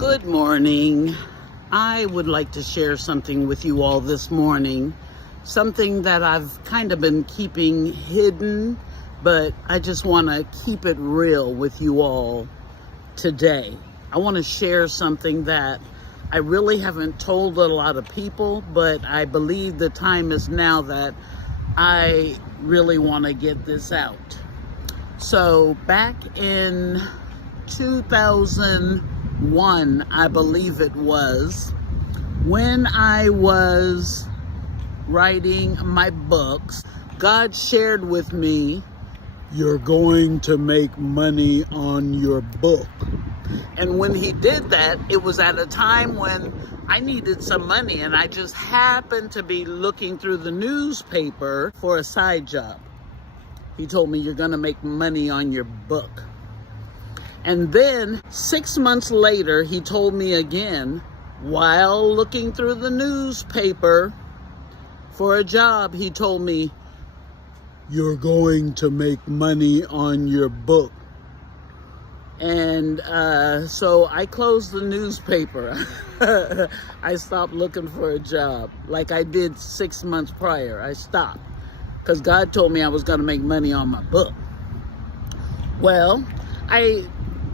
Good morning. I would like to share something with you all this morning. Something that I've kind of been keeping hidden, but I just want to keep it real with you all today. I want to share something that I really haven't told a lot of people, but I believe the time is now that I really want to get this out. So back in 2001, I believe it was, when I was writing my books, God shared with me, "You're going to make money on your book." And when he did that, it was at a time when I needed some money, and I just happened to be looking through the newspaper for a side job. He told me, "You're going to make money on your book." And then 6 months later, he told me again, while looking through the newspaper for a job, he told me, "You're going to make money on your book." And so I closed the newspaper. I stopped looking for a job like I did 6 months prior. I stopped because God told me I was going to make money on my book. Well,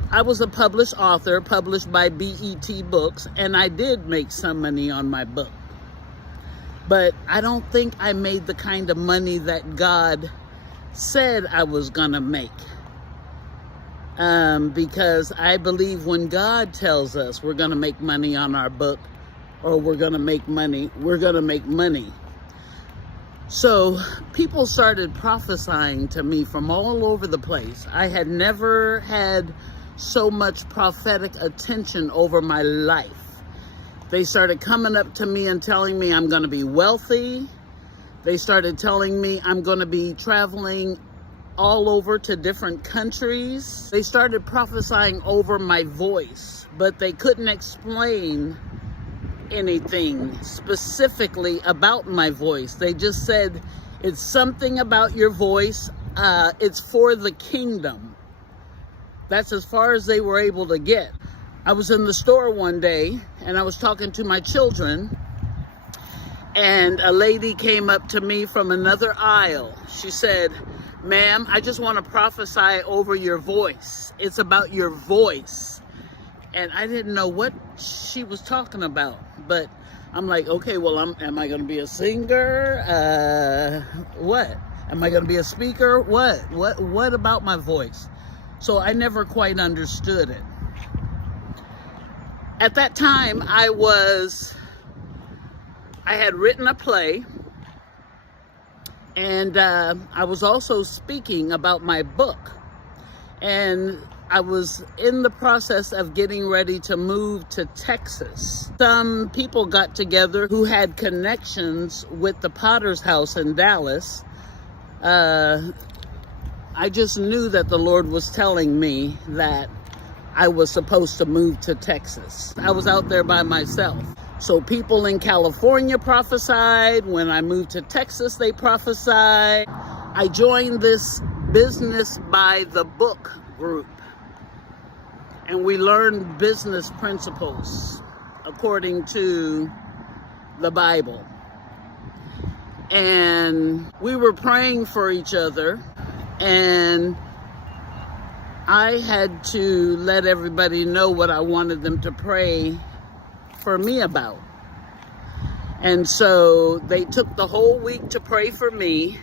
I was a published author, published by BET Books, and I did make some money on my book. But I don't think I made the kind of money that God said I was going to make. Because I believe when God tells us we're going to make money on our book, or we're going to make money, we're going to make money. So people started prophesying to me from all over the place. I had never had so much prophetic attention over my life. They started coming up to me and telling me I'm going to be wealthy. They started telling me I'm going to be traveling all over to different countries. They started prophesying over my voice, but they couldn't explain anything specifically about my voice. They just said, "It's something about your voice. It's for the kingdom." That's as far as they were able to get. I was in the store one day and I was talking to my children, and a lady came up to me from another aisle. She said, "Ma'am, I just want to prophesy over your voice. It's about your voice." And I didn't know what she was talking about, but I'm like, okay, well, am I going to be a singer? What? Am I going to be a speaker? What about my voice? So I never quite understood it. At that time, I had written a play, and I was also speaking about my book. And I was in the process of getting ready to move to Texas. Some people got together who had connections with the Potter's House in Dallas. I just knew that the Lord was telling me that I was supposed to move to Texas. I was out there by myself. So people in California prophesied. When I moved to Texas, they prophesied. I joined this business by the book group, and we learned business principles according to the Bible. And we were praying for each other, and I had to let everybody know what I wanted them to pray for me about. And so they took the whole week to pray for me.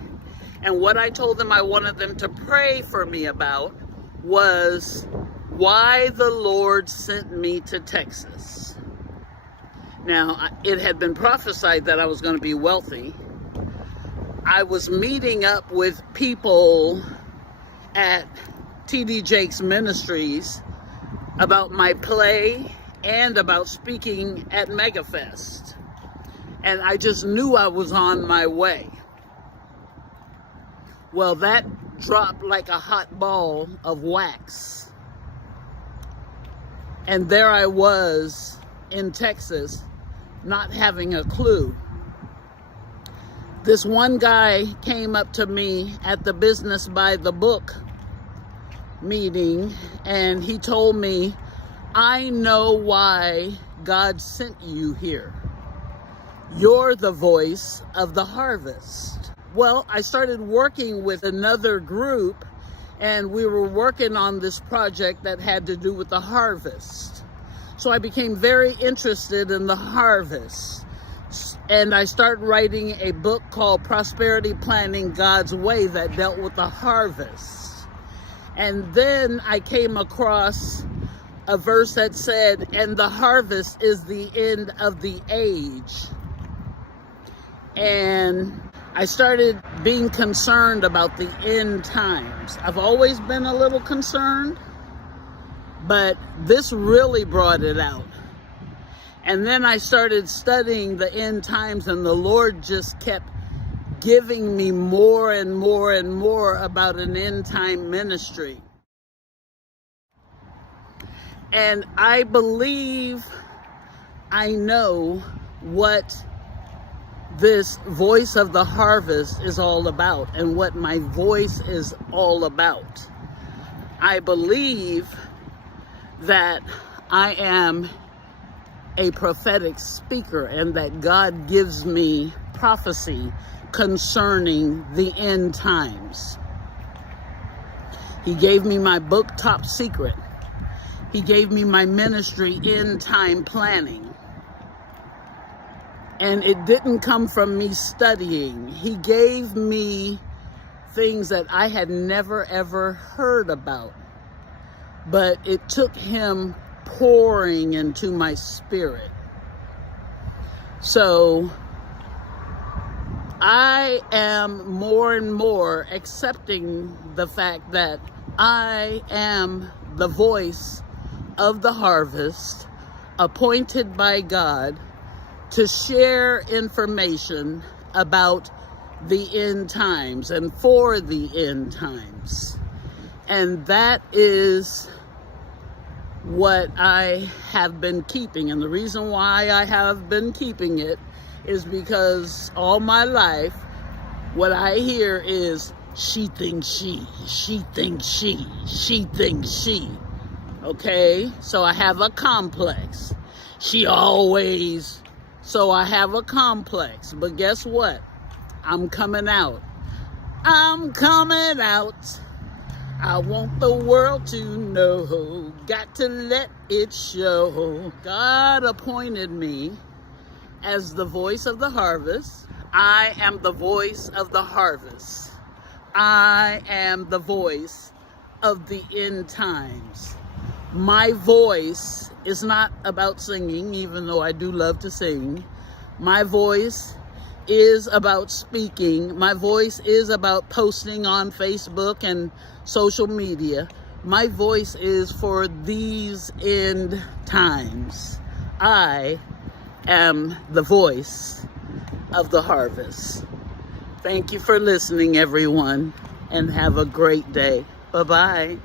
And what I told them I wanted them to pray for me about was why the Lord sent me to Texas. Now, it had been prophesied that I was going to be wealthy. I was meeting up with people at T.D. Jakes Ministries about my play and about speaking at MegaFest. And I just knew I was on my way. Well, that dropped like a hot ball of wax. And there I was in Texas, not having a clue. This one guy came up to me at the Business by the Book meeting, and he told me I know why God sent you here. You're the voice of the harvest. Well, I started working with another group, and we were working on this project that had to do with the harvest. So I became very interested in the harvest. And I started writing a book called Prosperity Planning God's Way that dealt with the harvest. And then I came across a verse that said, and the harvest is the end of the age. And I started being concerned about the end times. I've always been a little concerned, but this really brought it out. And then I started studying the end times, and the Lord just kept giving me more and more and more about an end time ministry. And I believe I know what this voice of the harvest is all about and what my voice is all about. I believe that I am a prophetic speaker and that God gives me prophecy concerning the end times. He gave me my book, Top Secret. He gave me my ministry, End Time Planning. And it didn't come from me studying. He gave me things that I had never ever heard about. But it took him pouring into my spirit. So I am more and more accepting the fact that I am the voice of the harvest, appointed by God to share information about the end times and for the end times. And that is what I have been keeping. And the reason why I have been keeping it is because all my life, what I hear is, she thinks she thinks she thinks she. Okay? So I have a complex. So I have a complex. But guess what? I'm coming out. I'm coming out. I want the world to know, got to let it show. God appointed me as the voice of the harvest. I am the voice of the harvest. I am the voice of the end times. My voice is not about singing, even though I do love to sing. My voice is about speaking. My voice is about posting on Facebook and social media. My voice is for these end times. I am the voice of the harvest. Thank you for listening, everyone, and have a great day. Bye-bye.